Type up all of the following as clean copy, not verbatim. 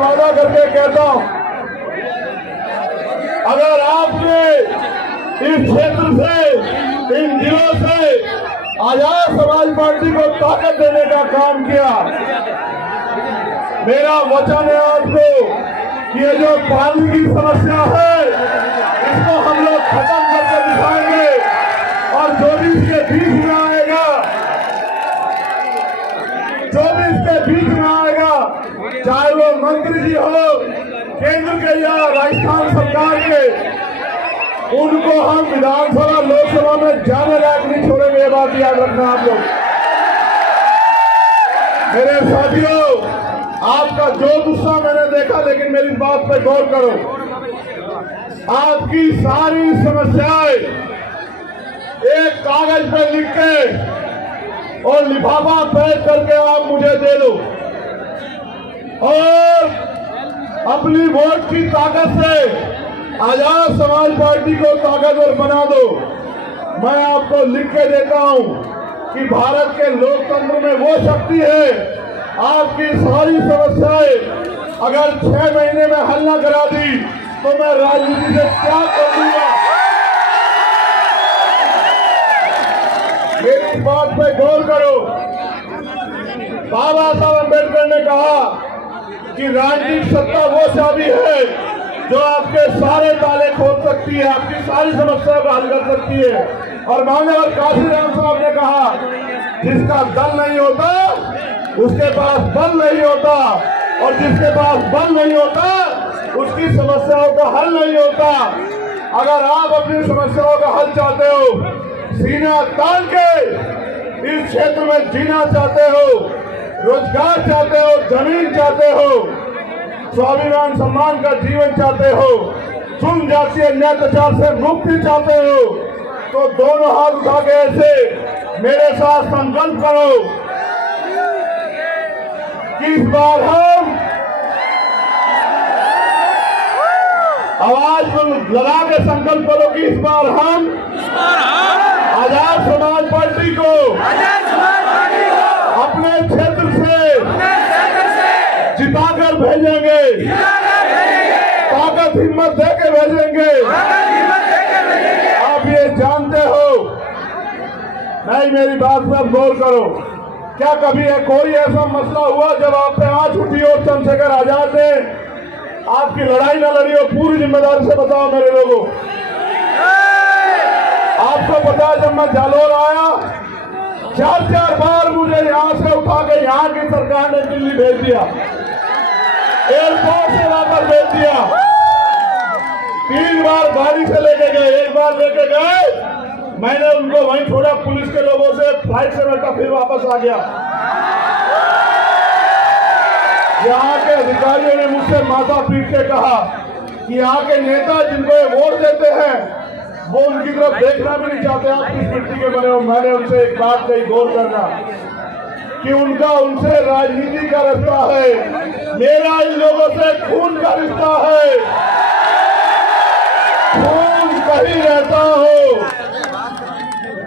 वादा करके कहता हूं, अगर आपने इस क्षेत्र से, इन जिलों से आजाद समाज पार्टी को ताकत देने का काम किया, मेरा वचन है आपको कि ये जो पानी की समस्या है इसको हम लोग खत्म करके दिखाएंगे। और जो भी इसके बीच में आएगा, जो भी इसके बीच में आएगा, चाहे वो मंत्री जी हो केंद्र के या राजस्थान सरकार के, उनको हम विधानसभा लोकसभा में जाने लायक नहीं छोड़ेंगे। ये बात याद रखना आप लोग। मेरे साथियों, आपका जो गुस्सा मैंने देखा, लेकिन मेरी बात पे गौर करो। आपकी सारी समस्याएं एक कागज पे लिख के और लिफाफा पैक करके आप मुझे दे दो और अपनी वोट की ताकत से आजाद समाज पार्टी को ताकतवर बना दो। मैं आपको लिख के देता हूं कि भारत के लोकतंत्र में वो शक्ति है, आपकी सारी समस्याएं अगर 6 महीने में हल न करा दी तो मैं राजनीति से त्याग कर दूंगा। मेरी बात पे गौर करो। बाबा साहब अम्बेडकर ने कहा कि राजनीतिक सत्ता वो चाबी है जो आपके सारे ताले खोल सकती है, आपकी सारी समस्याओं को हल कर सकती है। और माननीय काशीराम साहब ने कहा, जिसका दल नहीं होता उसके पास बल नहीं होता, और जिसके पास बल नहीं होता उसकी समस्याओं का हल नहीं होता। अगर आप अपनी समस्याओं का हल चाहते हो, सीना तान के इस क्षेत्र में जीना चाहते हो, रोजगार चाहते हो, जमीन चाहते हो, स्वाभिमान सम्मान का जीवन चाहते हो, सुन जातीय अत्याचार से मुक्ति चाहते हो, तो दोनों हाथ उठा के ऐसे मेरे साथ संकल्प करो कि इस बार हम आवाज लगा के संकल्प करो कि इस बार हम आजाद समाज पार्टी को अपने क्षेत्र से जिताकर भेजेंगे, ताकत हिम्मत देके भेजेंगे। आप ये जानते हो, नहीं मेरी बात पर गौर करो, क्या कभी कोई ऐसा मसला हुआ जब आप पे आंच उठी और चंद्रशेखर आजाद ने आपकी लड़ाई न लड़ी हो? पूरी जिम्मेदारी से बताओ मेरे लोगों। आपको पता है जब मैं जालोर आया, 4 बार मुझे यहाँ से उठा के यहाँ की सरकार ने दिल्ली भेज दिया, एयरपोर्ट से वापस भेज दिया। 3 बार गाड़ी से लेके गए, 1 बार लेके गए, मैंने उनको वहीं छोड़ा, पुलिस के लोगों से फ्लाइट से बैठा, फिर वापस आ गया। यहाँ के अधिकारियों ने मुझसे माथा पीट के कहा कि यहाँ के नेता जिनको वोट देते हैं वो उनकी तरफ देखना भी नहीं चाहते, आप किस मिट्टी के बने हो। मैंने उनसे एक बात कही, गौर करना, कि उनका उनसे राजनीति का रिश्ता है, मेरा इन लोगों से खून का रिश्ता है। खून कहीं रहता हो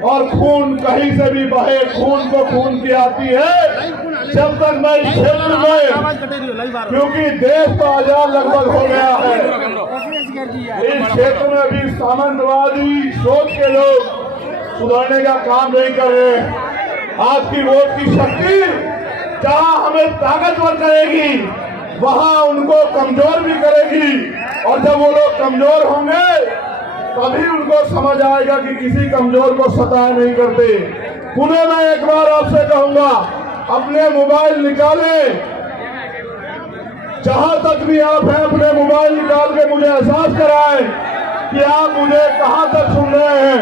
और खून कहीं से भी बहे, खून को खून की आती है जब तक मैं इस क्षेत्र में, क्योंकि देश तो आजाद लगभग हो गया है, इस क्षेत्र में भी सामंतवादी सोच के लोग सुधारने का काम नहीं कर रहे। आपकी वोट की शक्ति जहां हमें ताकतवर करेगी वहां उनको कमजोर भी करेगी, और जब वो लोग कमजोर होंगे तभी उनको समझ आएगा कि किसी कमजोर को सताया नहीं करते। पुनः मैं एक बार आपसे कहूंगा, अपने मोबाइल निकालें, जहां तक भी आप हैं अपने मोबाइल निकाल के मुझे एहसास कराएं कि आप मुझे कहां तक सुन रहे हैं।